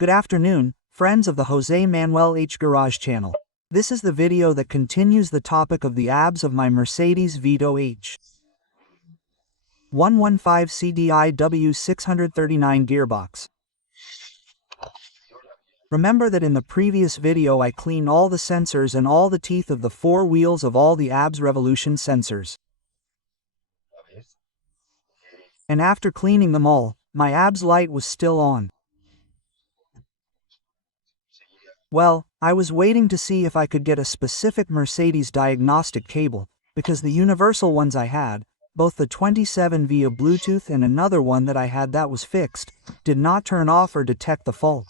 Good afternoon, friends of the Jose Manuel H Garage channel. This is the video that continues the topic of the abs of my Mercedes Vito H 115 CDI W639 gearbox. Remember that in the previous video I cleaned all the sensors and all the teeth of the four wheels of all the abs revolution sensors. And after cleaning them all, my abs light was still on. Well, I was waiting to see if I could get a specific Mercedes diagnostic cable, because the universal ones I had, both the 27 via Bluetooth and another one that I had that was fixed, did not turn off or detect the fault.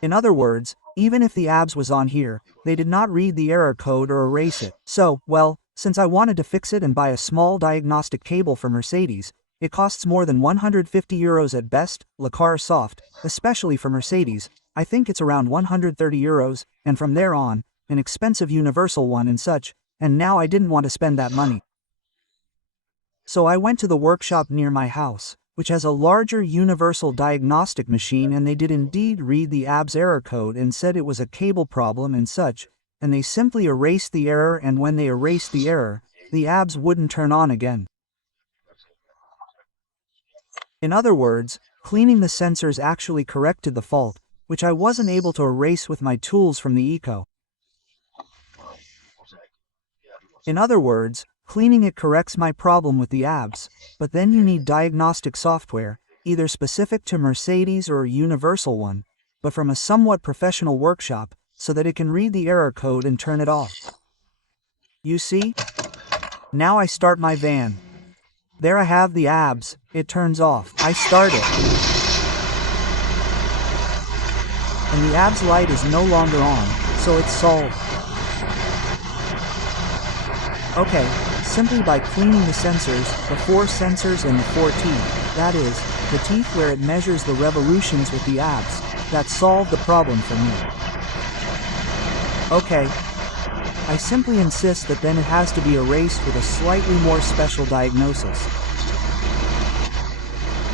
In other words, even if the abs was on here, they did not read the error code or erase it. So, well, since I wanted to fix it and buy a small diagnostic cable for Mercedes, it costs more than €150 at best, La Car Soft, especially for Mercedes. I think it's around €130, and from there on, an expensive universal one and such, and now I didn't want to spend that money. So I went to the workshop near my house, which has a larger universal diagnostic machine, and they did indeed read the abs error code and said it was a cable problem and such, and they simply erased the error, and when they erased the error, the abs wouldn't turn on again. In other words, cleaning the sensors actually corrected the fault, which I wasn't able to erase with my tools from the Eco. In other words, cleaning it corrects my problem with the abs, but then you need diagnostic software, either specific to Mercedes or a universal one, but from a somewhat professional workshop, so that it can read the error code and turn it off. You see? Now I start my van. There I have the abs, it turns off. I start it. And the abs light is no longer on, so it's solved. Okay, simply by cleaning the sensors, the four sensors and the four teeth, that is, the teeth where it measures the revolutions with the abs, that solved the problem for me. Okay, I simply insist that then it has to be erased with a slightly more special diagnosis.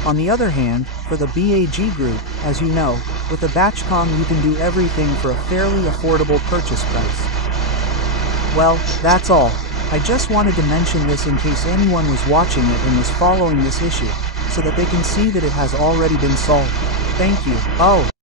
On the other hand, for the BAG group, as you know, with the Batchcom you can do everything for a fairly affordable purchase price. Well, that's all. I just wanted to mention this in case anyone was watching it and was following this issue, so that they can see that it has already been solved. Thank you. Oh,